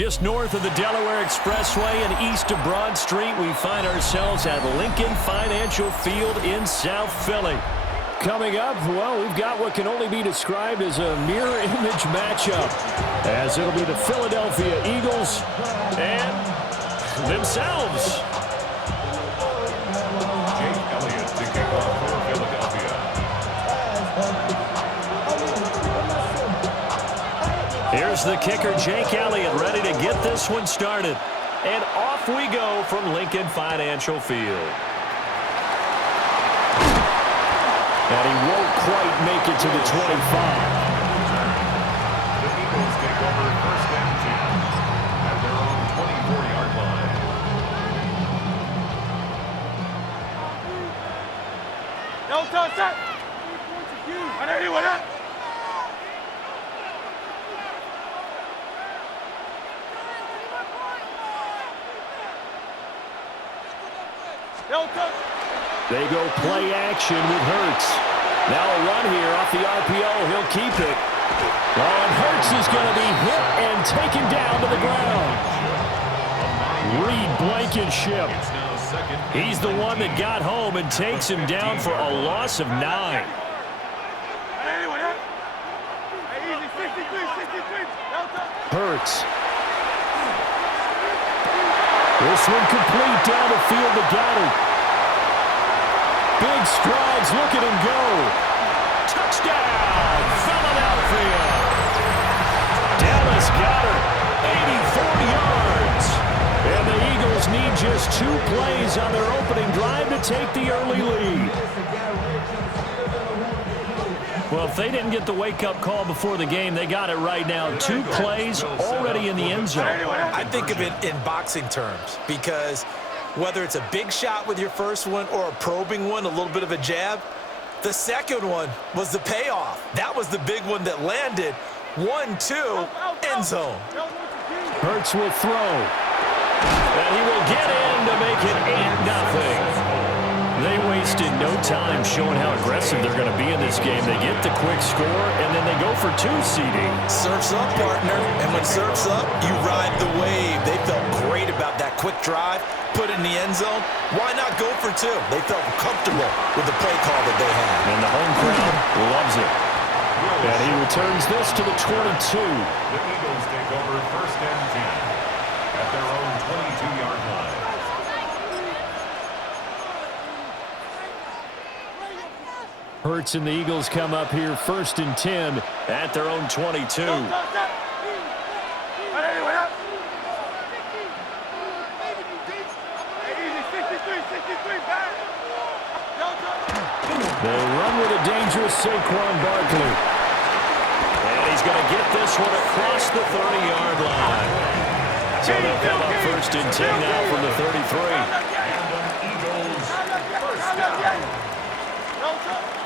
Just north of the Delaware Expressway and east of Broad Street, we find ourselves at Lincoln Financial Field in South Philly. Coming up, well, we've got what can only be described as a mirror image matchup, as it'll be the Philadelphia Eagles and themselves. Jake Elliott to kick off for Philadelphia. Here's the kicker, Jake Elliott, ready to get this one started. And off we go from Lincoln Financial Field. And he won't quite make it to the 25. The Eagles take over first and 10 at their own 24-yard line. No touch that. What up? No touch. They go play action with Hurts. Now a run here off the RPO. He'll keep it. Oh, and Hurts is going to be hit and taken down to the ground. Reed Blankenship. He's the one that got home and takes him down for a loss of 9. Hurts. This one complete down the field to Goddard. Big strides, look at him go. Touchdown, Philadelphia. Dallas Goedert, 84 yards. And the Eagles need just 2 plays on their opening drive to take the early lead. Well, if they didn't get the wake-up call before the game, they got it right now. 2 plays already in the end zone. I think of it in boxing terms because whether it's a big shot with your first one or a probing one, a little bit of a jab, the second one was the payoff. That was the big one that landed. 1-2, end zone. Hurts will throw. And he will get in to make it 8-0. They wasted no time showing how aggressive they're going to be in this game. They get the quick score, and then they go for 2 seeding. Surf's up, partner. And when surf's up, you ride the wave. They felt great about that quick drive, put it in the end zone. Why not go for 2? They felt comfortable with the play call that they had. And the home crowd loves it. And he returns this to the 22. The Eagles take over first and 10 at their own 22-yard line. Hurts and the Eagles come up here first and 10 at their own 22. They run with a dangerous Saquon Barkley. And he's going to get this one across the 30-yard line. So they'll come up first and 10 now from the 33.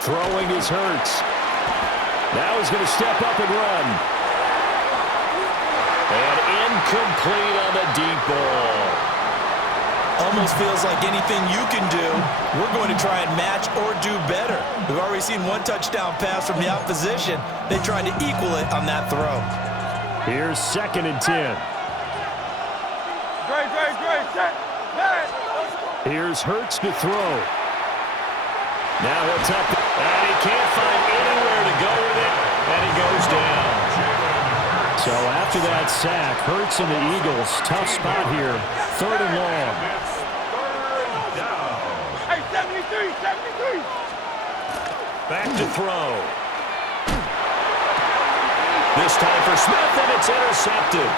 Throwing is Hurts. Now he's going to step up and run. And incomplete on the deep ball. Almost feels like anything you can do, we're going to try and match or do better. We've already seen 1 touchdown pass from the opposition. They tried to equal it on that throw. Here's second and 10. Here's Hurts to throw. Now he'll tuck it, and he can't find anywhere to go with it, and he goes down. So after that sack, Hurts and the Eagles, tough spot here, 3rd and long. Hey, 73. Back to throw. This time for Smith, and it's intercepted.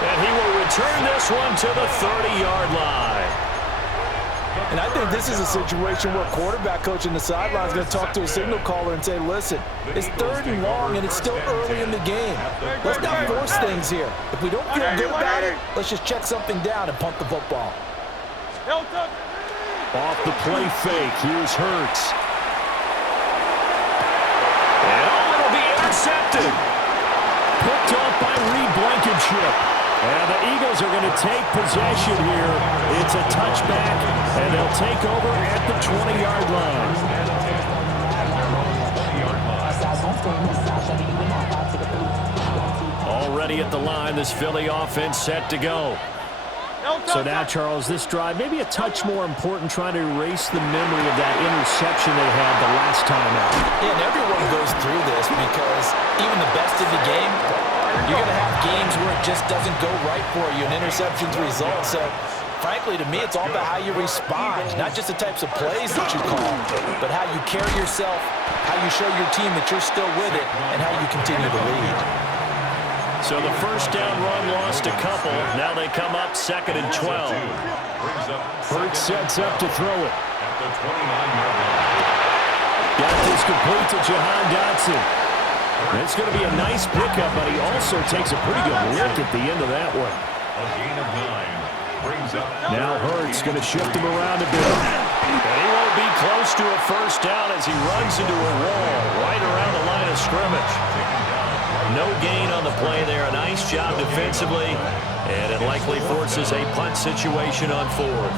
And he will return this one to the 30-yard line. And I think this is a situation where quarterback coach in the sideline is going to talk to a signal caller and say, listen, it's 3rd and long and it's still early in the game. Let's not force things here. If we don't feel good about it, let's just check something down and punt the football. Off the play fake, here's Hurts. And it'll be intercepted. Picked off by Reed Blankenship. And the Eagles are going to take possession here. It's a touchback, and they'll take over at the 20-yard line. Already ready at the line. This Philly offense set to go. So now, Charles, this drive, maybe a touch more important, trying to erase the memory of that interception they had the last time out. Yeah, and everyone goes through this because even the best in the game, you're going to have games where it just doesn't go right for you, and interceptions result. So, frankly, to me, it's all about how you respond, not just the types of plays that you call, but how you carry yourself, how you show your team that you're still with it, and how you continue to lead. So the first down run lost a couple. Now they come up 2nd and 12. Hurts sets up to throw it. Got this complete to Jahan Dotson. It's going to be a nice pickup, but he also takes a pretty good lick at the end of that one. Now Hurts going to shift him around a bit. And he won't be close to a first down as he runs into a wall right around the line of scrimmage. No gain on the play there. A nice job defensively, and it likely forces a punt situation on 4th.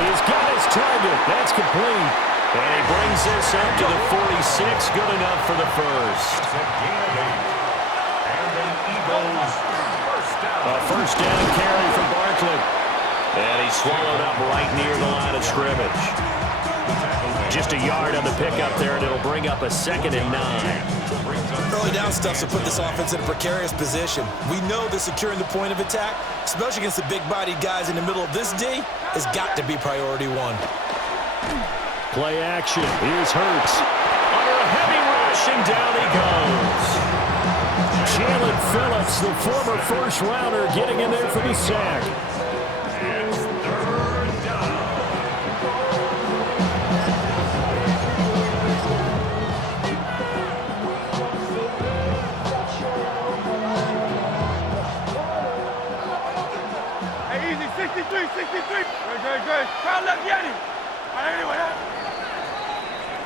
He's got his target. That's complete. And he brings this up to the 46. Good enough for the first. A first down carry for Barkley. And he's swallowed up right near the line of scrimmage. Just a yard on the pickup there, and it'll bring up a 2nd and 9. Early down stuff to put this offense in a precarious position. We know that securing the point of attack, especially against the big-bodied guys in the middle of this D, has got to be priority 1. Play action. Here's Hurts. Under a heavy rush, and down he goes. Jalen Phillips, the former first-rounder, getting in there for the sack.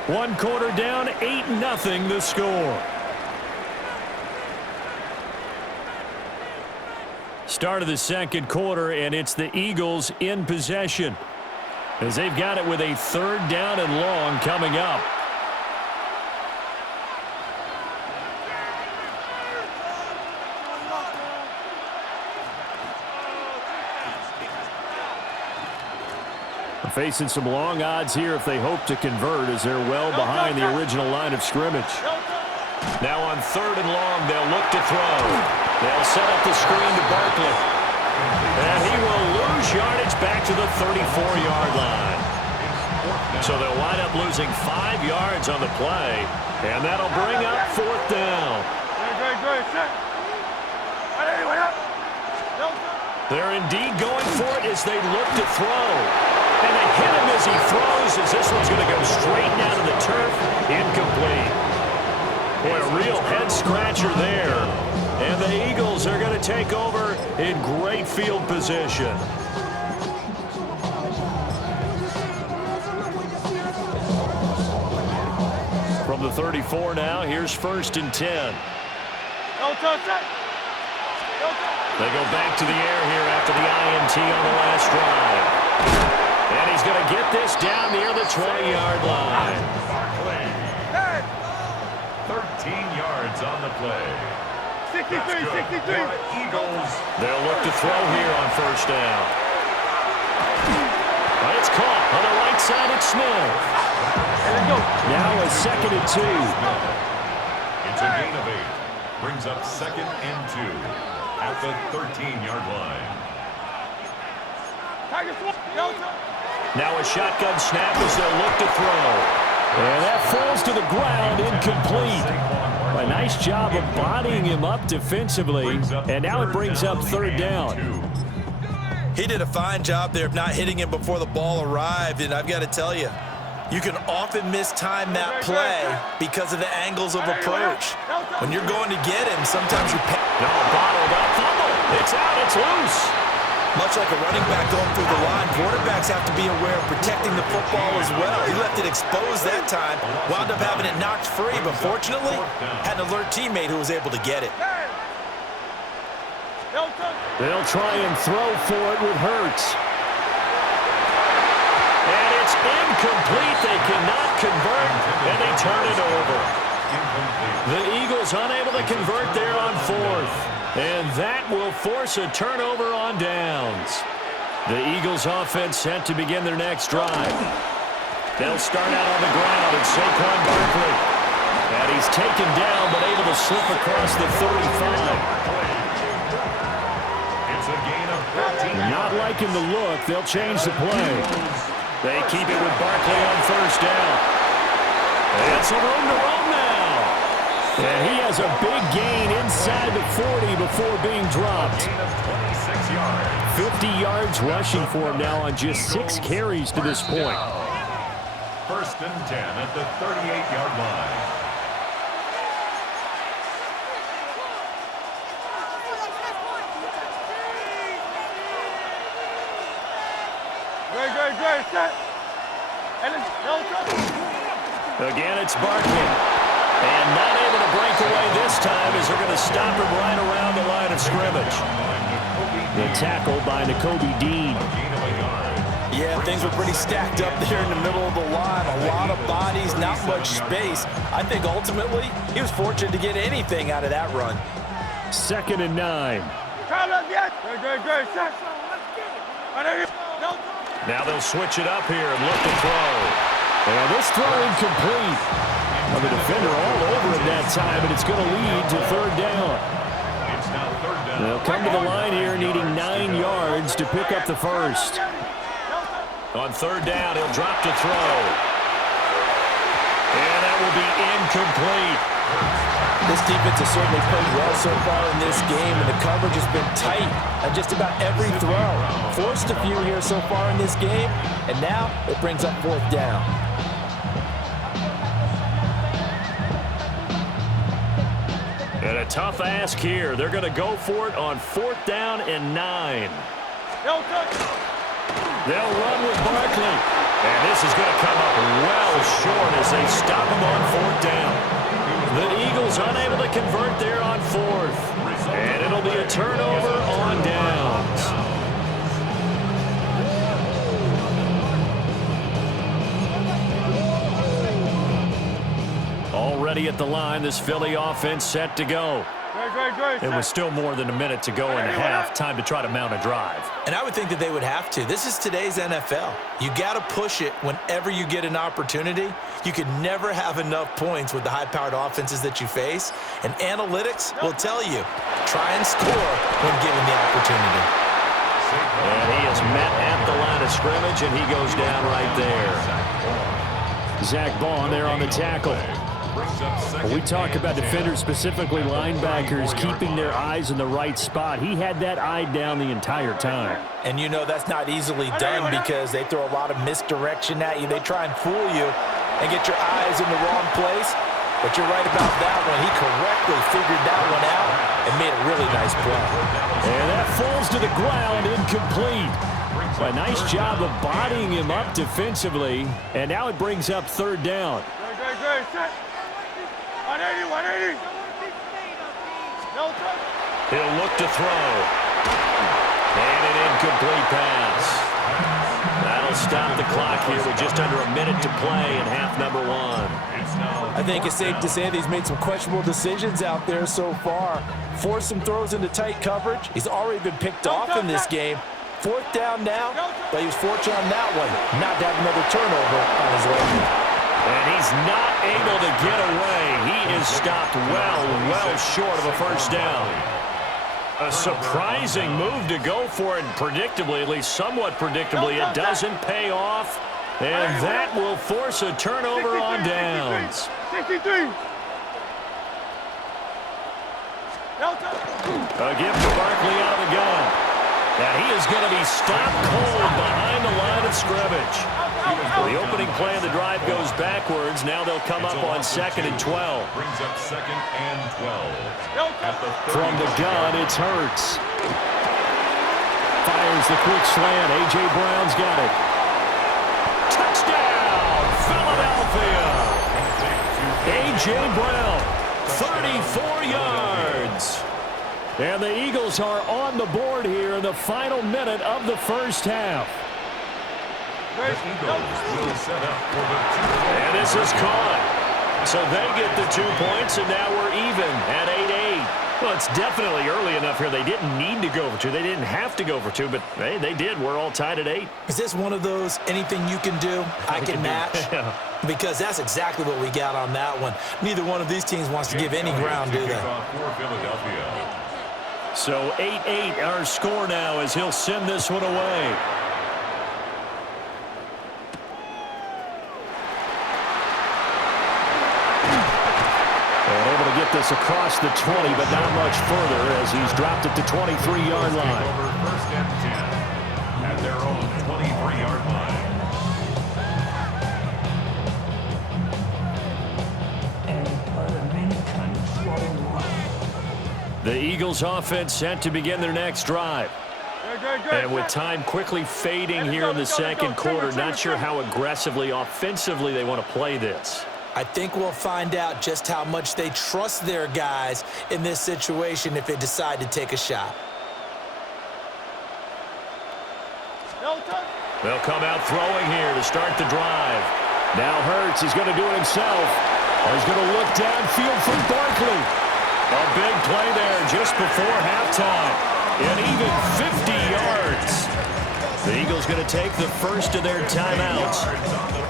One quarter down, 8-0 the score. Start of the second quarter, and it's the Eagles in possession as they've got it with a 3rd down and long coming up. Facing some long odds here if they hope to convert, as they're well behind the original line of scrimmage. Now on 3rd and long, they'll look to throw. They'll set up the screen to Barkley. And he will lose yardage back to the 34-yard line. So they'll wind up losing 5 yards on the play, and that'll bring up 4th down. They're indeed going for it as they look to throw. And they hit him as he throws, as this one's going to go straight down to the turf. Incomplete. Boy, a real head-scratcher there. And the Eagles are going to take over in great field position. From the 34 now, here's 1st and 10. They go back to the air here after the INT on the last drive. And he's going to get this down near the 20-yard line. 13 yards on the play. 63. Eagles. They'll look to throw here on 1st down. But it's caught on the right side at Smith. Now a 2nd and 2. It's a gain of 8. Brings up 2nd and 2 at the 13-yard line. Now a shotgun snap as they'll look to throw. And that falls to the ground, incomplete. A nice job of bodying him up defensively, and now it brings up 3rd down. He did a fine job there of not hitting him before the ball arrived, and I've got to tell you, you can often mistime that play because of the angles of approach. When you're going to get him, sometimes you bottled up fumble. It's out, it's loose. Much like a running back going through the line, quarterbacks have to be aware of protecting the football as well. He left it exposed that time, wound up having it knocked free, but fortunately, had an alert teammate who was able to get it. They'll try and throw for it with Hurts. And it's Incomplete. They cannot convert, and they turn it over. The Eagles unable to convert there on fourth. And that will force a turnover on downs. The Eagles offense set to begin their next drive. They'll start out on the ground, and Saquon Barkley. And he's taken down, but able to slip across the 35. It's a gain of 13. Not liking the look. They'll change the play. They keep it with Barkley on first down. It's a room to roam now. And he has a big gain inside the 40 before being dropped. 50 yards rushing for him now on just 6 carries to this point. First and 10 at the 38-yard line. Great, set. And Again, it's Barkley. And not able to break away this time as they're going to stop him right around the line of scrimmage. The tackle by Nakobe Dean. Yeah, things were pretty stacked up there in the middle of the line. A lot of bodies, not much space. I think ultimately he was fortunate to get anything out of that run. 2nd and 9. Great, set. Now they'll switch it up here and look to throw. And this throw incomplete. Well, the defender all over him that time, and it's going to lead to 3rd down. It's now 3rd down. They'll come to the line here needing 9 yards to pick up the first. On 3rd down, he'll drop to throw. And that will be incomplete. This defense has certainly played well so far in this game, and the coverage has been tight on just about every throw. Forced a few here so far in this game, and now it brings up 4th down. And a tough ask here. They're going to go for it on 4th down and 9. They'll run with Barkley. And this is going to come up well short as they stop him on 4th down. The Eagles unable to convert there on 4th. And it'll be a turnover on downs. Already at the line, this Philly offense set to go. It was still more than a minute to go in the half. Time to try to mount a drive. And I would think that they would have to. This is today's NFL. You got to push it whenever you get an opportunity. You can never have enough points with the high-powered offenses that you face. And analytics will tell you, try and score when given the opportunity. And he is met at the line of scrimmage, and he goes down right there. Zach Bond there on the tackle. We talk about defenders, specifically linebackers, keeping their eyes in the right spot. He had that eye down the entire time. And you know that's not easily done because they throw a lot of misdirection at you. They try and fool you and get your eyes in the wrong place. But you're right about that one. He correctly figured that one out and made a really nice play. And that falls to the ground, incomplete. A nice job of bodying him up defensively. And now it brings up 3rd down. Great, set. 180. He'll look to throw. And an incomplete pass. That'll stop the clock here with just under a minute to play in half number 1. I think it's safe to say that he's made some questionable decisions out there so far. Forced some throws into tight coverage. He's already been picked off in this game. 4th down now, but he was fortunate on that one not to have another turnover on his leg. And he's not able to get away. He is stopped well short of a first down. A surprising move to go for it, and predictably, at least somewhat predictably, it doesn't pay off. And that will force a turnover on downs. 63. A gift to Barkley out of the gun. And he is going to be stopped cold behind the line of scrimmage. The opening play of the drive goes backwards. Now they'll come up on 2nd and 12. Brings up 2nd and 12. From the gun, it's Hurts. Fires the quick slant. A.J. Brown's got it. Touchdown, Philadelphia. A.J. Brown, 34 yards. And the Eagles are on the board here in the final minute of the first half. The Eagles will set up for the 2-point. And this is caught. So they get the 2 points, and now we're even at 8-8. Well, it's definitely early enough here. They didn't need to go for 2. They didn't have to go for 2, but hey, they did. We're all tied at 8. Is this one of those anything you can do, I can match? Yeah. Because that's exactly what we got on that one. Neither one of these teams wants to give any ground, do they? So 8-8 our score now as he'll send this one away. And able to get this across the 20, but not much further as he's dropped it to 23-yard line. First and 10 at their own 23-yard line. The Eagles offense set to begin their next drive. And with time quickly fading here in the second quarter, not sure how aggressively, offensively they want to play this. I think we'll find out just how much they trust their guys in this situation if they decide to take a shot. They'll come out throwing here to start the drive. Now Hurts, he's going to do it himself. He's going to look downfield from Barkley. A big play there just before halftime. And even 50 yards. The Eagles going to take the first of their timeouts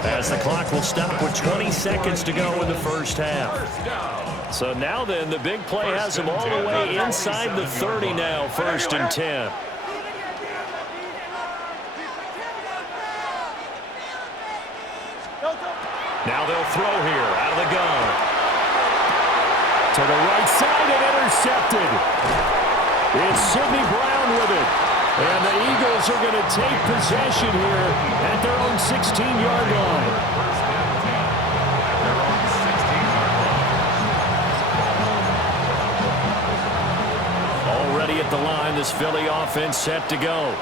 as the clock will stop with 20 seconds to go in the first half. So now then, the big play has them all the way inside the 30 now, 1st and 10. Now they'll throw here out of the gun. To the right side and intercepted. It's Sidney Brown with it. And the Eagles are going to take possession here at their own 16-yard line. Already at the line, this Philly offense set to go.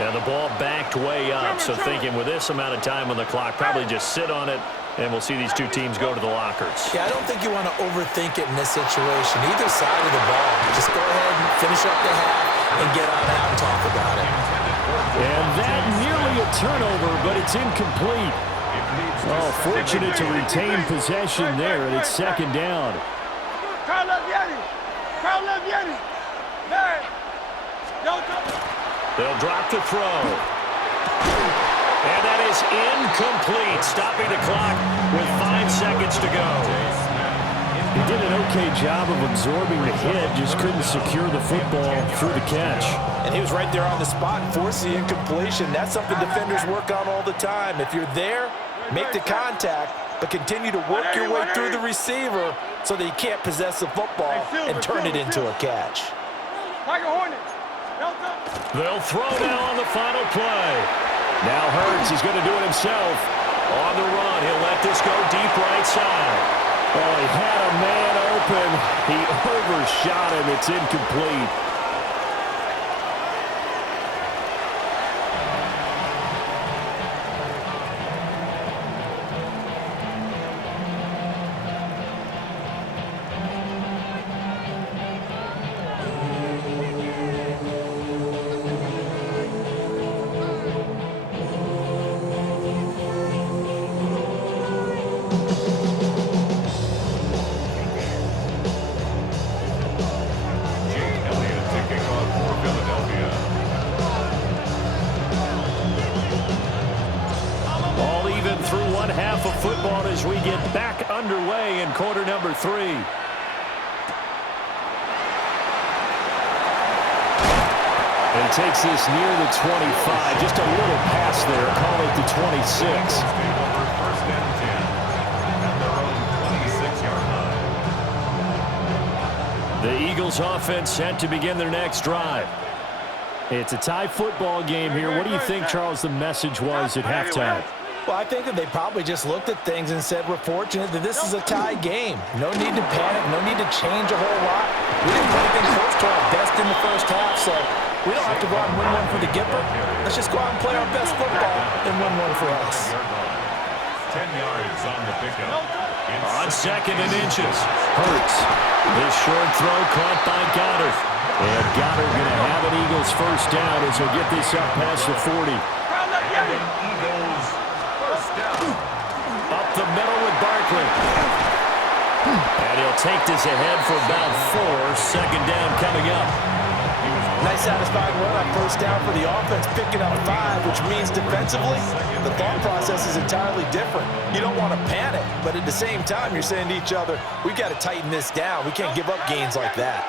And the ball backed way up, so thinking with this amount of time on the clock, probably just sit on it, and we'll see these two teams go to the lockers. Yeah, I don't think you want to overthink it in this situation. Either side of the ball. Just go ahead and finish up the half and get on out and talk about it. And that nearly a turnover, but it's incomplete. Oh, fortunate to retain possession there, and it's second down. They'll drop the throw. And that is incomplete, stopping the clock with 5 seconds to go. He did an okay job of absorbing the hit, just couldn't secure the football through the catch. And he was right there on the spot and forced the incompletion. That's something defenders work on all the time. If you're there, make the contact, but continue to work your way through the receiver so that he can't possess the football and turn it into a catch. They'll throw now on the final play. Now Hurts, he's going to do it himself. On the run, he'll let this go deep right side. Oh, he had a man open. He overshot him. It's incomplete. As we get back underway in quarter number 3. And he takes this near the 25. Just a little pass there. Call it the 26. First and 10 at their own 26-yard line. The Eagles offense set to begin their next drive. It's a tie football game here. What do you think, Charles, the message was at halftime? Well, I think that they probably just looked at things and said, we're fortunate that this is a tie game. No need to panic, no need to change a whole lot. We didn't play anything close to our best in the first half, so we don't have to go out and win one for the Gipper. Let's just go out and play our best football and win one for us. 10 yards on the pickup. On second and inches. Hurts. This short throw caught by Goddard. And Goddard going to have an Eagles first down as he'll get this up past the 40. And he'll take this ahead for about 4. Second down coming up. Nice satisfying run on first down for the offense, picking up 5, which means defensively, the thought process is entirely different. You don't want to panic, but at the same time, you're saying to each other, we've got to tighten this down. We can't give up gains like that.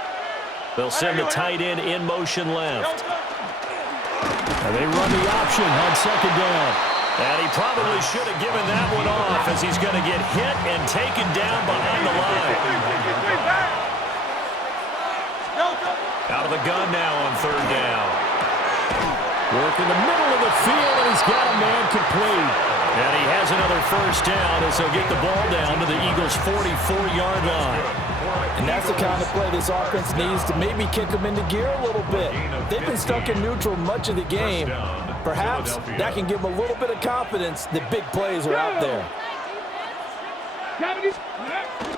They'll send the tight end in motion left. And they run the option on second down. And he probably should have given that one off as he's going to get hit and taken down behind the line. Out of the gun now on third down. Work in the middle of the field, and he's got a man complete. And he has another first down as he'll get the ball down to the Eagles' 44-yard line. And that's the kind of play this offense needs to maybe kick them into gear a little bit. They've been stuck in neutral much of the game. Perhaps that can give them a little bit of confidence that big plays are out there.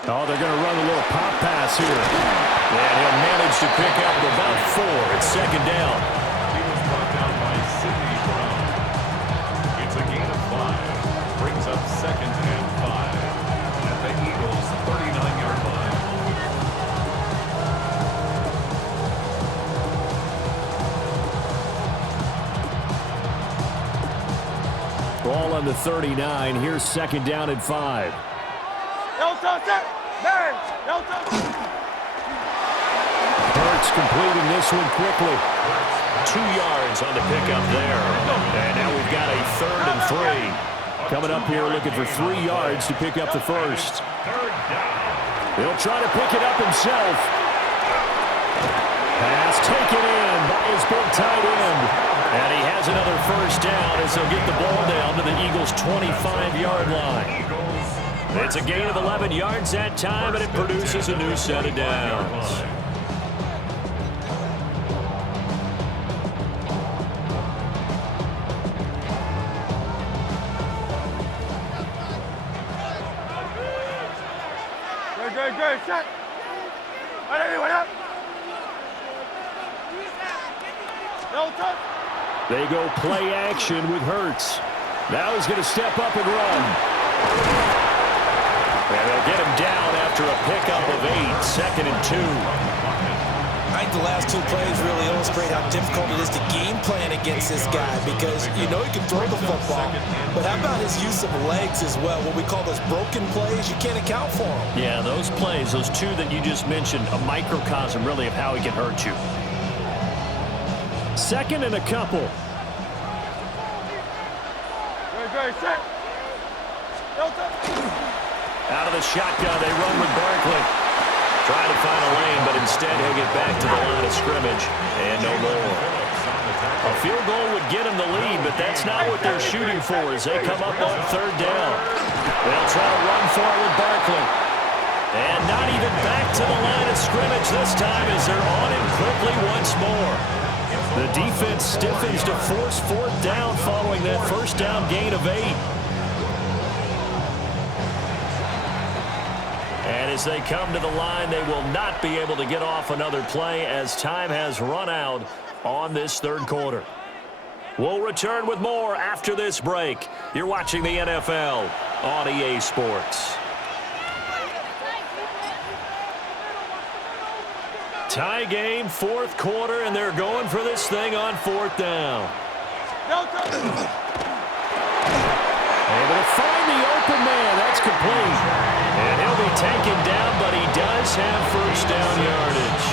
Oh, they're going to run a little pop pass here. And he'll manage to pick up about 4. It's second down. He was brought down by Sidney Brown. It's a gain of 5. Brings up second and 5 at the Eagles' 39-yard line. Ball on the 39. Here's second down and 5. Hurts completing this one quickly. 2 yards on the pickup there. And now we've got a 3rd and 3. Coming up here looking for 3 yards to pick up the first. He'll try to pick it up himself. Pass taken in by his big tight end. And he has another first down as he'll get the ball down to the Eagles' 25-yard line. It's a gain of 11 yards that time, and it produces a new set of downs. Great, set. They go play action with Hurts. Now he's going to step up and run. And they'll get him down after a pickup of 8, second and 2. I think the last 2 plays really illustrate how difficult it is to game plan against this guy because you know he can throw the football, but how about his use of legs as well? What we call those broken plays, you can't account for them. Yeah, those plays, those 2 that you just mentioned, a microcosm really of how he can hurt you. Second and a couple. Great, set. Out of the shotgun, they run with Barkley. Trying to find a lane, but instead he'll get back to the line of scrimmage. And no more. A field goal would get him the lead, but that's not what they're shooting for as they come up on third down. They'll try to run for it with Barkley. And not even back to the line of scrimmage this time as they're on him quickly once more. The defense stiffens to force fourth down following that first down gain of 8. And as they come to the line, they will not be able to get off another play as time has run out on this third quarter. We'll return with more after this break. You're watching the NFL on EA Sports. Tie game, fourth quarter, and they're going for this thing on fourth down. Able to find the open man. That's complete. And he'll be taken down, but he does have first down yardage.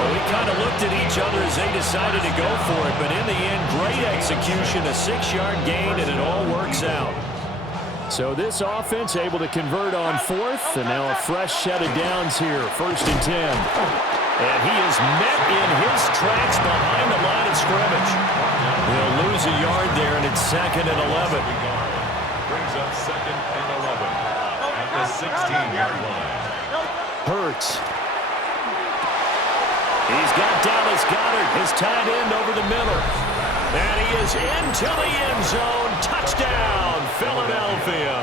Well, we kind of looked at each other as they decided to go for it, but in the end, great execution, a 6-yard gain, and it all works out. So this offense able to convert on fourth, and now a fresh set of downs here, first and 10. And he is met in his tracks behind the line of scrimmage. He'll lose a yard there, and it's second and 11. Brings up second and 11 at the 16-yard line. Hurts. He's got Dallas Goedert, his tight end, over the middle. And he is into the end zone. Touchdown, Philadelphia.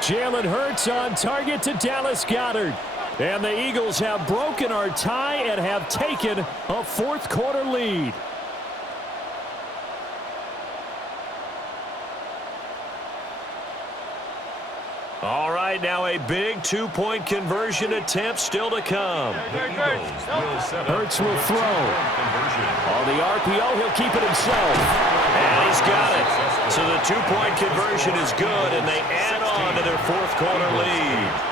Jalen Hurts on target to Dallas Goedert. And the Eagles have broken our tie and have taken a fourth quarter lead. All right. right, now a big two-point conversion attempt still to come. Hurts will throw. On the RPO, he'll keep it himself. And he's got it. So the two-point conversion is good, and they add on to their fourth quarter lead.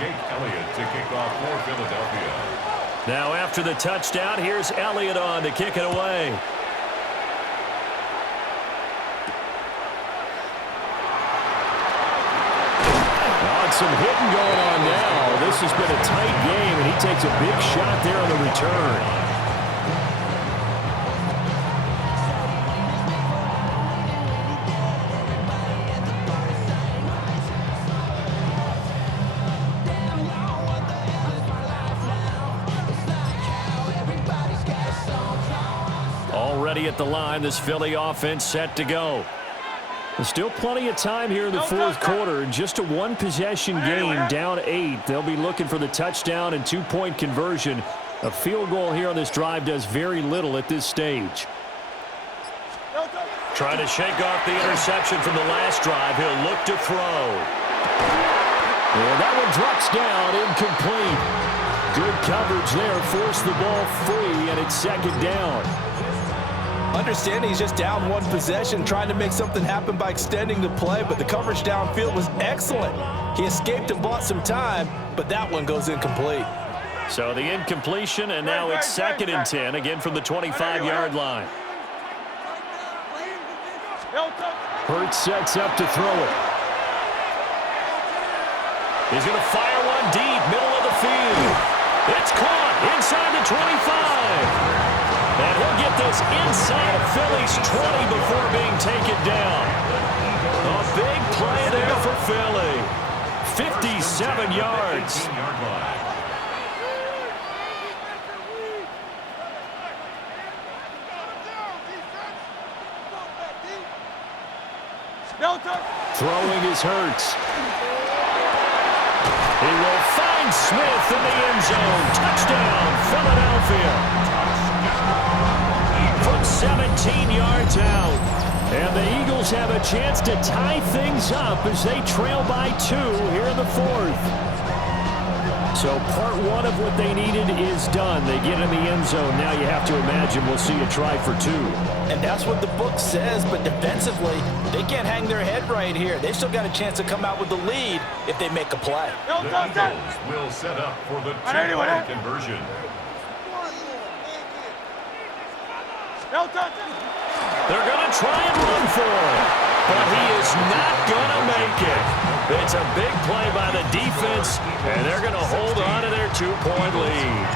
Elliott to kick off for Philadelphia. Now after the touchdown, here's Elliott on to kick it away. On some hitting going on now. This has been a tight game, and he takes a big shot there on the return. Already at the line, this Philly offense set to go. There's still plenty of time here in the fourth quarter. Just a one-possession game, down 8. They'll be looking for the touchdown and two-point conversion. A field goal here on this drive does very little at this stage. Trying to shake off the interception from the last drive. He'll look to throw. And that one drops down, incomplete. Good coverage there, forced the ball free, and it's second down. Understanding he's just down one possession, trying to make something happen by extending the play, but the coverage downfield was excellent. He escaped and bought some time, but that one goes incomplete. So the incompletion, and now it's 2nd and 10, again from the 25-yard line. Hurts sets up to throw it. He's going to fire one deep, middle of the field. It's caught inside the 25. And he'll get this inside of Philly's 20 before being taken down. A big play there for Philly. 57 yards. Throwing his Hurts. He will find Smith in the end zone. Touchdown, Philadelphia. From 17 yards out. And the Eagles have a chance to tie things up as they trail by 2 here in the fourth. So part 1 of what they needed is done. They get in the end zone. Now you have to imagine we'll see a try for 2. And that's what the book says, but defensively, they can't hang their head right here. They've still got a chance to come out with the lead if they make a play. The Eagles will set up for the two-point conversion. They're going to try and run for it, but he is not going to make it. It's a big play by the defense, and they're going to hold on to their 2-point lead.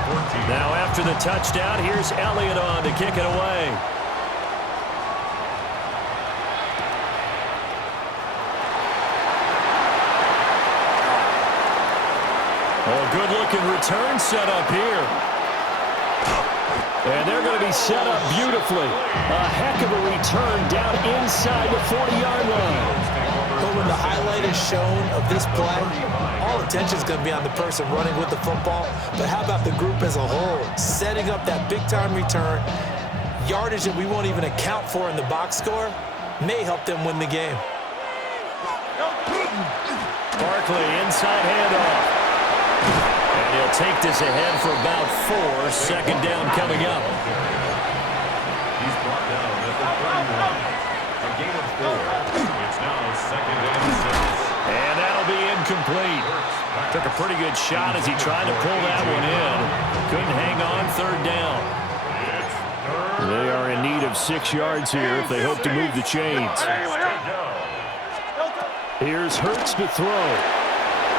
Now after the touchdown, here's Elliott on to kick it away. Oh, good-looking return set up here. And they're going to be set up beautifully. A heck of a return down inside the 40-yard line. But when the highlight is shown of this play, all attention is going to be on the person running with the football. But how about the group as a whole? Setting up that big-time return, yardage that we won't even account for in the box score, may help them win the game. Barkley, inside handoff. And he'll take this ahead for about 4. Second down coming up. He's brought down at the 31. A gain of 4. It's now 2nd and 6. And that'll be incomplete. Took a pretty good shot as he tried to pull that one in. Couldn't hang on, 3rd down. They are in need of 6 yards here if they hope to move the chains. Here's Hurts to throw.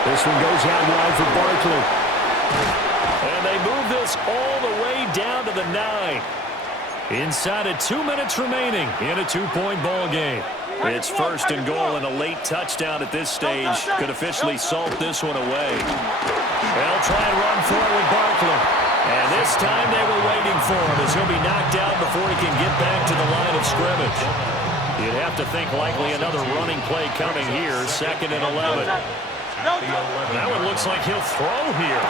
This one goes out wide for Barkley. And they move this all the way down to the 9. Inside of 2 minutes remaining in a 2-point ball game. It's 1st and goal, and a late touchdown at this stage could officially salt this one away. They'll try and run for it with Barkley. And this time they were waiting for him as he'll be knocked out before he can get back to the line of scrimmage. You'd have to think likely another running play coming here. 2nd and 11. That one looks like he'll throw here.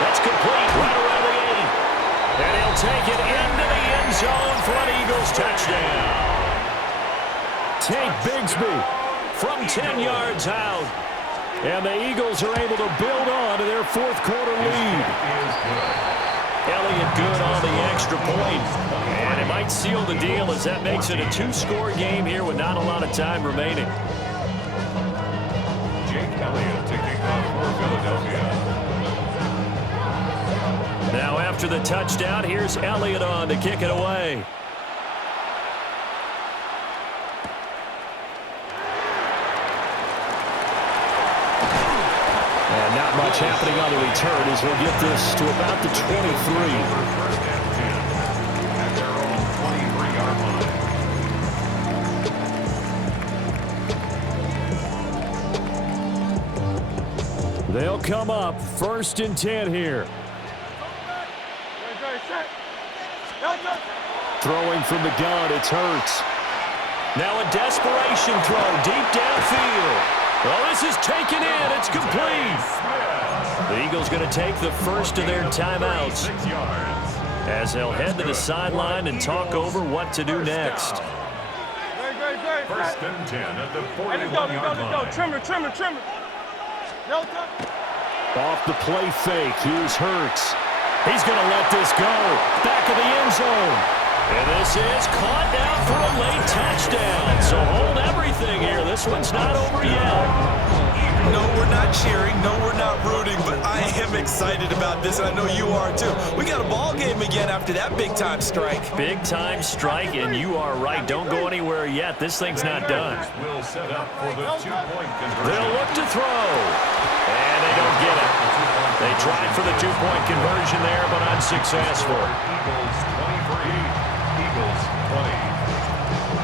That's complete right around the 80. And he'll take it into the end zone for an Eagles touchdown. Tate Bigsby from 10 yards out. And the Eagles are able to build on to their 4th quarter lead. Elliott good on the extra point. And it might seal the deal as that makes it a 2-score game here with not a lot of time remaining. Jake Elliott to kick off for Philadelphia. Now after the touchdown, here's Elliott on to kick it away. And not much happening on the return as he'll get this to about the 23. First and 10 at their own 23-yard line. They'll come up 1st and 10 here. Throwing from the gun, it's Hurts. Now a desperation throw deep downfield. Well, this is taken in. It's complete. The Eagles going to take the first of their timeouts as they'll head to the sideline and talk over what to do next. 1st and 10 at the 41-yard line. Trimmer. Off the play fake, here's Hurts. He's going to let this go. Back of the end zone. And this is caught down for a late touchdown. So hold everything here. This one's not over yet. No, we're not cheering. No, we're not rooting. But I am excited about this, and I know you are too. We got a ball game again after that big-time strike. Big-time strike, and you are right. Don't go anywhere yet. This thing's not done. Will set up for the 2-point conversion. They'll look to throw. And they don't get it. They tried for the 2-point conversion there, but unsuccessful. Eagles 23, Eagles 20.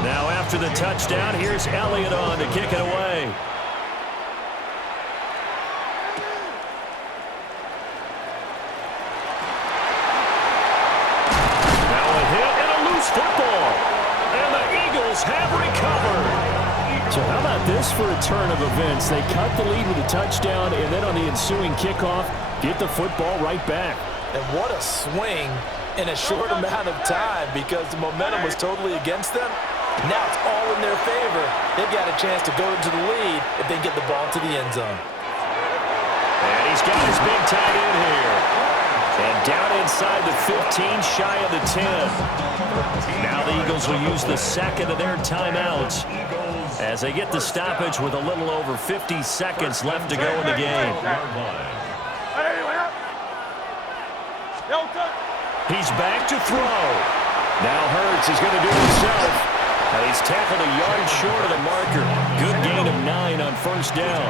Now after the touchdown, here's Elliott on to kick it away. Now a hit and a loose football. And the Eagles have recovered. So how about this for a turn of events? They cut the lead with a touchdown, and then on the ensuing kickoff, get the football right back. And what a swing in a short amount of time because the momentum was totally against them. Now it's all in their favor. They've got a chance to go into the lead if they get the ball to the end zone. And he's got his big tight end here. And down inside the 15, shy of the 10. Now the Eagles will use the second of their timeouts as they get the stoppage with a little over 50 seconds left to go in the game. He's back to throw. Now Hurts is going to do it himself. And he's tackled a yard short of the marker. Good gain of 9 on 1st down.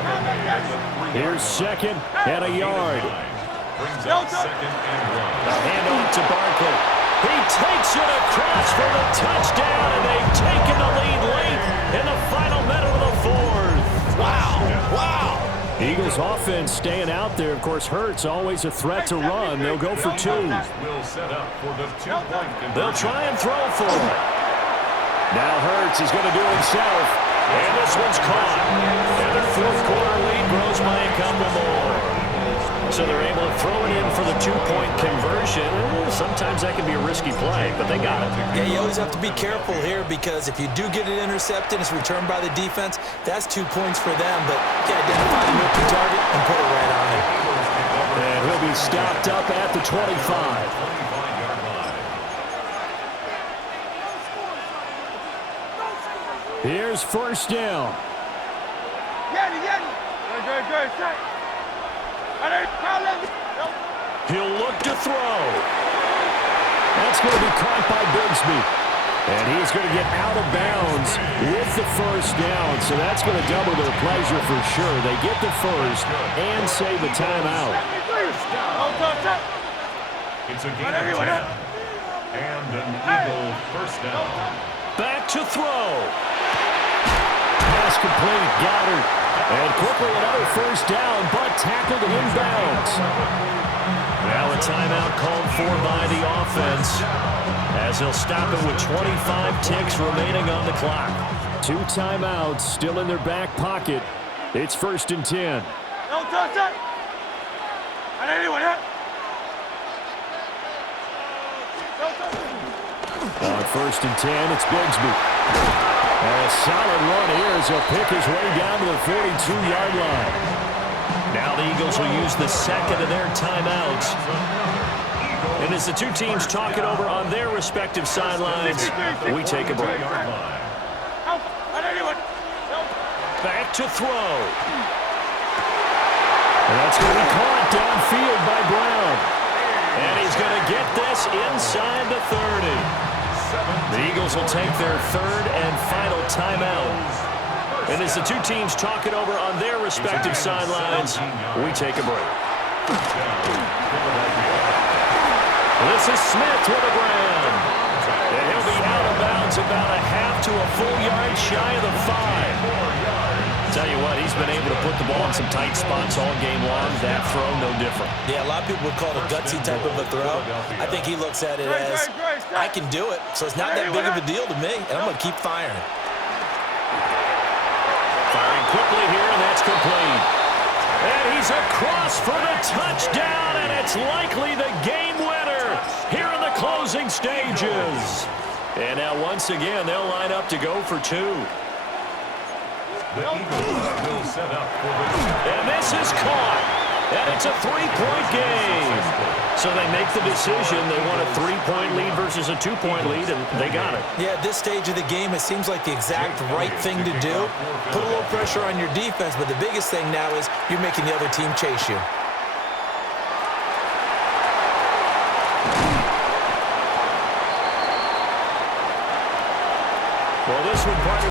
Here's 2nd and a yard. Brings up 2nd and 1. A handoff to Barkley. He takes it across for the touchdown, and they've taken the lead late in the final minute of the 4th. Wow. Eagles offense staying out there. Of course, Hurts always a threat to run. They'll go for 2. Will set up for the 2-point conversion. They'll try and throw for it. Now Hurts is going to do it himself. And this one's caught. And their 4th quarter lead grows by a couple more. So they're able to throw it in for the 2-point conversion. Sometimes that can be a risky play, but they got it. Yeah, you always have to be careful here because if you do get it intercepted, it's returned by the defense, that's 2 points for them. But you identify the open target and put it right on it. And he'll be stopped up at the 25. Here's 1st down. He'll look to throw. That's going to be caught by Bigsby. And he's going to get out of bounds with the 1st down. So that's going to double their pleasure for sure. They get the 1st and save a timeout. It's a gain of 10. And an Eagle 1st down. Back to throw. Pass complete. Goddard. And quickly another 1st down, but tackled inbounds. Now timeout called for by the offense, as they'll stop it with 25 ticks remaining on the clock. 2 timeouts still in their back pocket. It's 1st and 10. Don't touch it. And anyone hit. Don't touch it. On 1st and 10, it's Bigsby. And a solid run here as he'll pick his way down to the 42-yard line. Now the Eagles will use the second of their timeouts. And as the two teams talk it over on their respective sidelines, we take a break. Help. And anyone. Help. Back to throw. And that's going to be caught downfield by Brown. And he's going to get this inside the 30. The Eagles will take their 3rd and final timeout. And as the two teams talk it over on their respective sidelines, we take a break. This is Smith with a ground. And he'll be out of bounds about a half to a full yard shy of the 5. Tell you what, he's been able to put the ball in some tight spots all game long. That throw, no different. Yeah, a lot of people would call it a gutsy type of a throw. I think he looks at it as, I can do it, so it's not that big of a deal to me, and I'm going to keep firing. Firing quickly here, and that's complete. And he's across for the touchdown, and it's likely the game winner here in the closing stages. And now once again, they'll line up to go for 2. The Eagles will set up for the... And this is caught. And it's a 3-point game. So they make the decision. They want a 3-point lead versus a 2-point lead, and they got it. Yeah, at this stage of the game, it seems like the exact right thing to do. Put a little pressure on your defense, but the biggest thing now is you're making the other team chase you. Well, this one partner